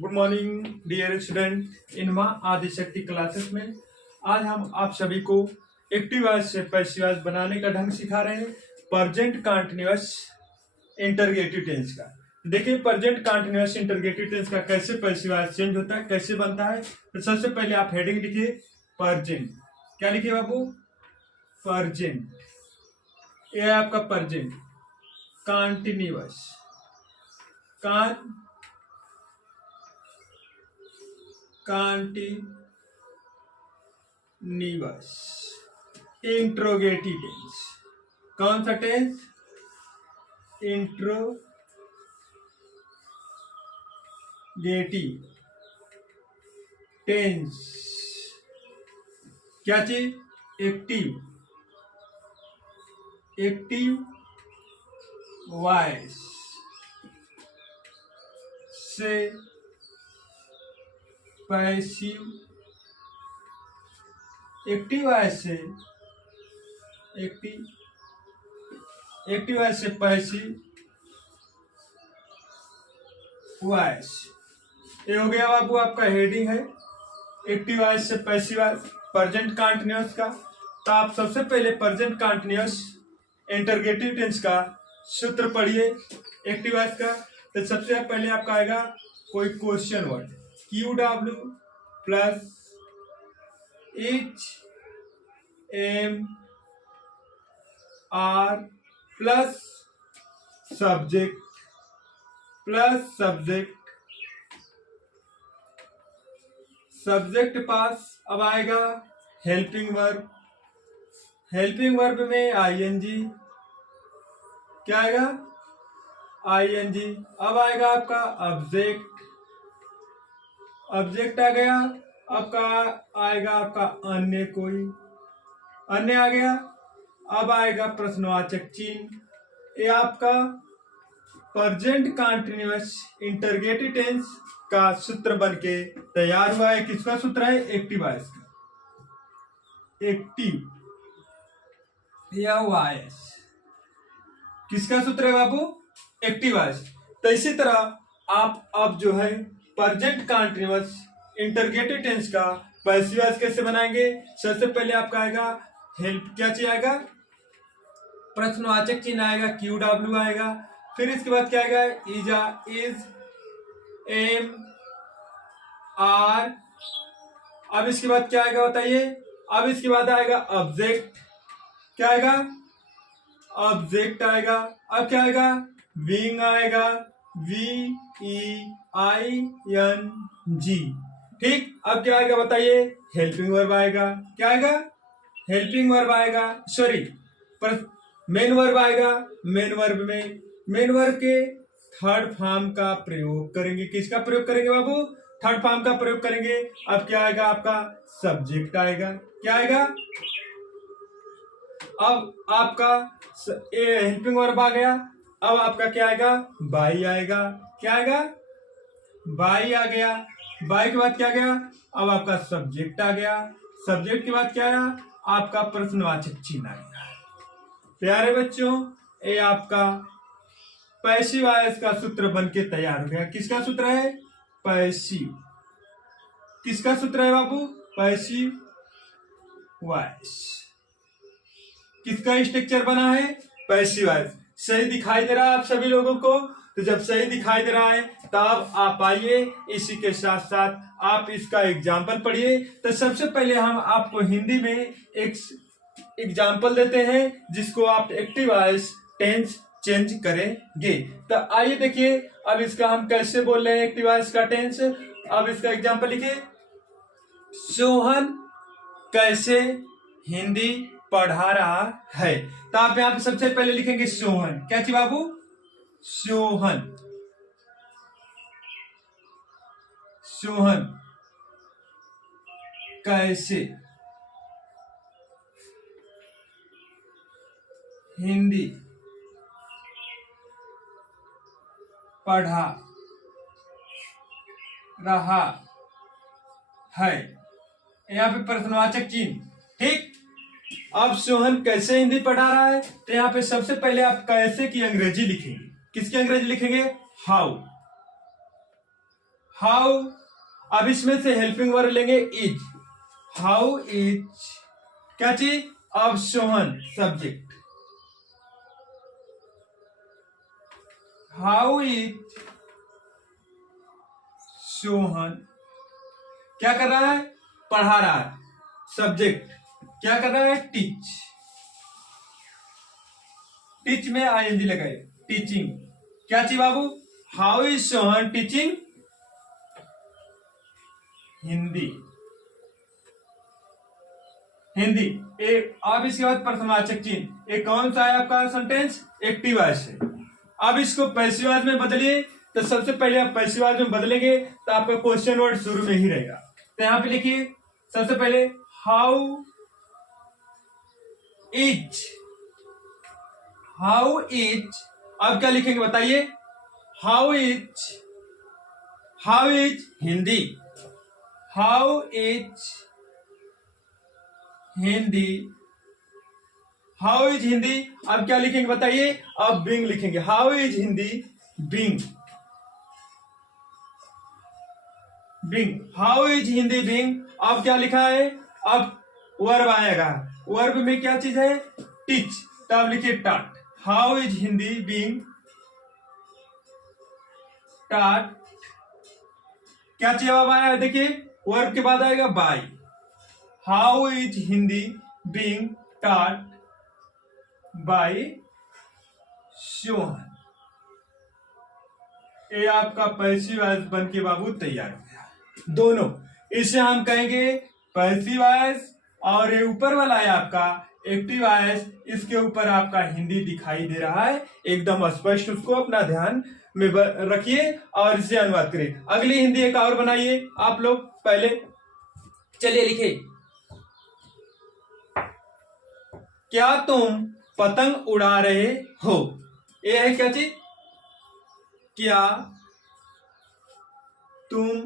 Good morning dear student. इन Maa Adishakti classes में आज हम आप सभी को एक्टिव वॉइस से पैसिव वॉइस बनाने का ढंग सिखा रहे हैं प्रेजेंट कंटीन्यूअस इंटरगेटिव टेंस का। देखिए प्रेजेंट कंटीन्यूअस इंटरगेटिव टेंस का कैसे पैसिव वॉइस चेंज होता है, कैसे बनता है। तो सबसे पहले आप हेडिंग लिखिए प्रेजेंट। क्या लिखिए बाबू? प्रेजेंट। ये है आपका present continuous continuous interrogative tense. कौन सा टेंस? Interrogative tense. क्या चीज? एक्टिव वॉइस से पैसिव, एक्टिव वॉइस से पैसिव वॉइस। ये हो गया बाबू आपका हेडिंग है एक्टिव वॉइस से पैसिव वॉइस प्रेजेंट कंटीन्यूअस का। तो आप सबसे पहले प्रेजेंट कंटीन्यूअस इंटरगेटिव टेंस का सूत्र पढ़िए एक्टिव वॉइस का। तो सबसे पहले आपका आएगा कोई question word QW plus HMR plus subject पास। अब आएगा हेल्पिंग वर्ब में ING। क्या आएगा? ING। अब आएगा आपका ऑब्जेक्ट आ गया। आपका आएगा आपका अन्य कोई, अन्य आ गया। अब आएगा प्रश्नवाचक चिन्ह। ये आपका प्रेजेंट कंटीन्यूअस इंटरगेटिव टेंस का सूत्र बनके तैयार हुआ है। किसका सूत्र है? एक्टिव वॉइस का। एक्टिव या वॉइस किसका सूत्र है बाबू? Active voice. तो इसी तरह आप अब जो है प्रेजेंट कंटीन्यूअस इंटरगेटिव टेंस का पैसिव वॉइस कैसे बनाएंगे? सबसे पहले आपका आएगा हेल्प। क्या चीज आएगा? प्रश्नवाचक चिन्ह आएगा QW आएगा। फिर इसके बाद क्या आएगा? Is am are. अब इसके बाद क्या आएगा बताइए? अब इसके बाद आएगा ऑब्जेक्ट। क्या आएगा? ऑब्जेक्ट आएगा। अब क्या आएगा? विंग आएगा VEING। ठीक। अब क्या आएगा बताइए? हेल्पिंग वर्ब आएगा। क्या आएगा? हेल्पिंग वर्ब आएगा। सॉरी, मेन वर्ब आएगा। मेन वर्ब के थर्ड फॉर्म का प्रयोग करेंगे। किसका प्रयोग करेंगे बाबू? थर्ड फॉर्म का प्रयोग करेंगे। अब क्या आएगा? आपका सब्जेक्ट आएगा। क्या आएगा? अब आपका हेल्पिंग वर्ब आ गया। अब आपका क्या आएगा? बाई आएगा। क्या आएगा? बाई आ गया। बाई के बाद क्या गया? अब आपका सब्जेक्ट आ गया। सब्जेक्ट के बाद क्या आया? आपका प्रश्नवाचक चिन्ह आ गया। प्यारे बच्चों, ये आपका पैसिव वॉइस का सूत्र बनके तैयार हो गया। किसका सूत्र है? पैसिव। किसका सूत्र है बाबू? Passive voice. किसका स्ट्रक्चर बना है? Passive voice. सही दिखाई दे रहा है आप सभी लोगों को? तो जब सही दिखाई दे रहा है तब आप आइए, इसी के साथ साथ आप इसका एग्जाम्पल पढ़िए। तो सबसे पहले हम आपको हिंदी में एक एग्जाम्पल देते हैं जिसको आप एक्टिव वॉइस टेंस चेंज करेंगे। तो आइए देखिए अब इसका हम कैसे बोल रहे हैं एक्टिव वॉइस का टेंस। अब इसका एग्जाम्पल लिखिए। सोहन कैसे हिंदी पढ़ा रहा है। तो आप यहां पे सबसे पहले लिखेंगे सोहन। क्या चीज बाबू? सोहन कैसे हिंदी पढ़ा रहा है। यहाँ पे प्रश्नवाचक चिन्ह। ठीक। अब सोहन कैसे हिंदी पढ़ा रहा है, तो यहाँ पे सबसे पहले आप कैसे की अंग्रेजी लिखेंगे। किसकी अंग्रेजी लिखेंगे? हाउ। हाउ, अब इसमें से हेल्पिंग वर्ब लेंगे इज। हाउ इज क्या चीज, अब Sohan subject. How is Sohan क्या कर रहा है, पढ़ा रहा है। सब्जेक्ट क्या कर रहा है, टीच। टीच में आईएनजी लगाए, टीचिंग। क्या चाहिए बाबू, how is Sohan teaching Hindi. Hindi अब इसके बाद प्रश्नवाचक चिन्ह, एक कौन सा है आपका सेंटेंस, एक्टिव वॉइस है। अब इसको पैसिव वॉइस में बदलिए, तो सबसे पहले आप पैसिव वॉइस में बदलेंगे तो आपका क्वेश्चन वर्ड शुरू में ही रहेगा। तो यहां पे लिखिए सबसे पहले हाउ इज। हाउ इज, अब क्या लिखेंगे बताइए, how is, how is Hindi. How is Hindi, how is Hindi. अब क्या लिखेंगे बताइए, अब बिंग लिखेंगे। How is Hindi being, being. How is Hindi being. अब क्या लिखा है, अब वर्ब आएगा। वर्ब में क्या चीज है, टीच, तब लिखिए टाट। हाउ इज हिंदी बिंग टाट। क्या चीज अब आया है, देखिए वर्ब के बाद आएगा by. How is Hindi being taught by Sohan. ये आपका पैसिव वॉइस बन के बाबू तैयार हो गया। दोनों, इसे हम कहेंगे पैसिव वॉइस, और ये ऊपर वाला है आपका एक्टिव वॉइस, इसके ऊपर आपका हिंदी दिखाई दे रहा है एकदम स्पष्ट। उसको अपना ध्यान में रखिए और इसे अनुवाद करिए। अगली हिंदी एक और बनाइए आप लोग पहले, चलिए लिखिए, क्या तुम पतंग उड़ा रहे हो। ये है क्या चीज, क्या तुम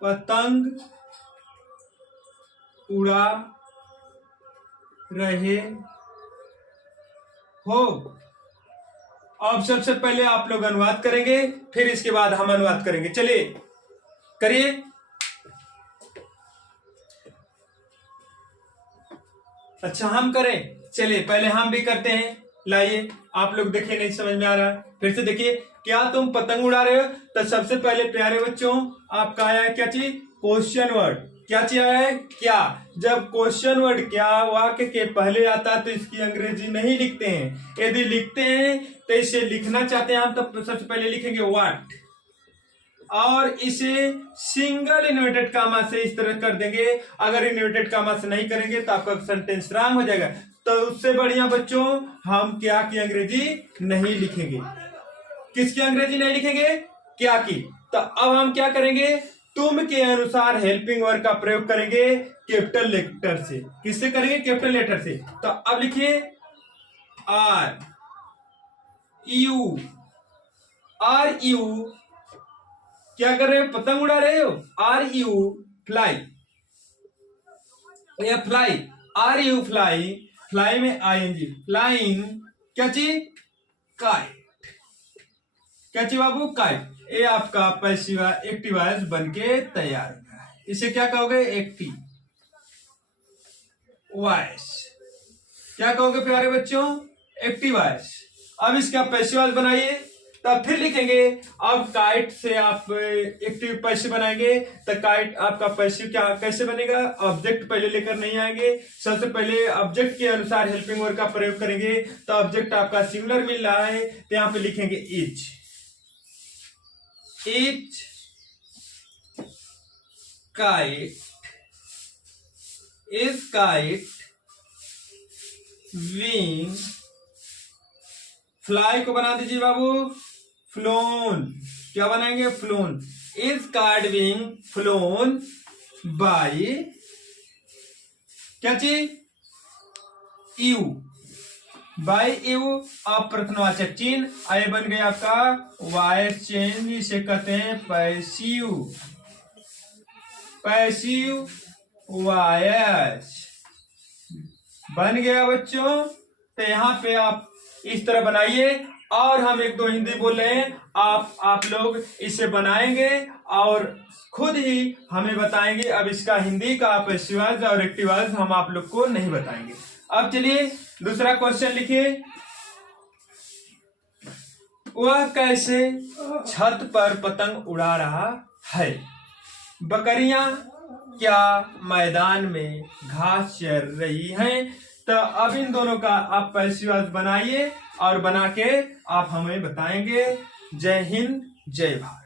पतंग उड़ा रहे हो। अब सबसे पहले आप लोग अनुवाद करेंगे, फिर इसके बाद हम अनुवाद करेंगे। चलिए करिए। अच्छा हम करें, चलिए पहले हम भी करते हैं। लाइए, आप लोग देखिए, नहीं समझ में आ रहा है, फिर से देखिए। क्या तुम पतंग उड़ा रहे हो, तो सबसे पहले प्यारे बच्चों आपका आया है क्या चीज, क्वेश्चन वर्ड। क्या चीज आया है, क्या। जब क्वेश्चन वर्ड क्या वाक्य के पहले आता है तो इसकी अंग्रेजी नहीं लिखते हैं। यदि लिखते हैं तो इसे लिखना चाहते हैं हम, तो सबसे पहले लिखेंगे व्हाट, और इसे सिंगल इन्वर्टेड कामा से इस तरह कर देंगे। अगर इन्वर्टेड कामा से नहीं करेंगे तो आपका सेंटेंस रॉन्ग हो जाएगा। तो उससे बढ़िया बच्चों हम क्या की अंग्रेजी नहीं लिखेंगे। किसकी अंग्रेजी नहीं लिखेंगे, क्या की। तो अब हम क्या करेंगे, तुम के अनुसार हेल्पिंग वर्ब का प्रयोग करेंगे कैपिटल लेटर से। किससे करेंगे, कैपिटल लेटर से। तो अब लिखिए आर यू, आर यू क्या कर रहे हो, पतंग उड़ा रहे हो। आर यू फ्लाई, या fly, are you fly, fly में आईएनजी, फ्लाइंग क्या चीज, काइट। क्या चीज बाबू, काइट। ये आपका पैसिव एक्टिव वॉइस बन के तैयार हो गया। इसे क्या कहोगे, एक्टिव वॉइस। क्या कहोगे प्यारे बच्चों, एक्टिव वॉइस। अब इसका पैसिव वॉइस बनाइए, तब फिर लिखेंगे। अब काइट से आप एक्टिव पैसिव बनाएंगे, तो काइट आपका पैसिव क्या कैसे बनेगा, ऑब्जेक्ट पहले लेकर नहीं आएंगे। सबसे पहले ऑब्जेक्ट के अनुसार हेल्पिंग वर्ब का प्रयोग करेंगे। तो ऑब्जेक्ट आपका सिंगुलर मिल रहा है, तो यहां पे लिखेंगे is. Is kite, is kite being, fly को बना दीजिए बाबू फ्लोन। क्या बनाएंगे, flown. Is kite being flown by क्या चीज, यू, बाय यू। अब प्रश्नवाचक चिन्ह आए बन गया आपका वॉइस चेंज, इसे कहते हैं पैसिव, पैसिव वॉइस बन गया बच्चों। तो यहां पे आप इस तरह बनाइए और हम एक दो हिंदी बोल रहे हैं, आप लोग इसे बनाएंगे और खुद ही हमें बताएंगे। अब इसका हिंदी का पैसिव वॉइस और एक्टिव वॉइस हम आप लोग को नहीं बताएंगे। अब चलिए दूसरा क्वेश्चन लिखिए। वह कैसे छत पर पतंग उड़ा रहा है? बकरियां क्या मैदान में घास चर रही हैं? तो अब इन दोनों का आप पैसिव वॉइस बनाइए और बना के आप हमें बताएंगे। जय हिंद, जय भारत।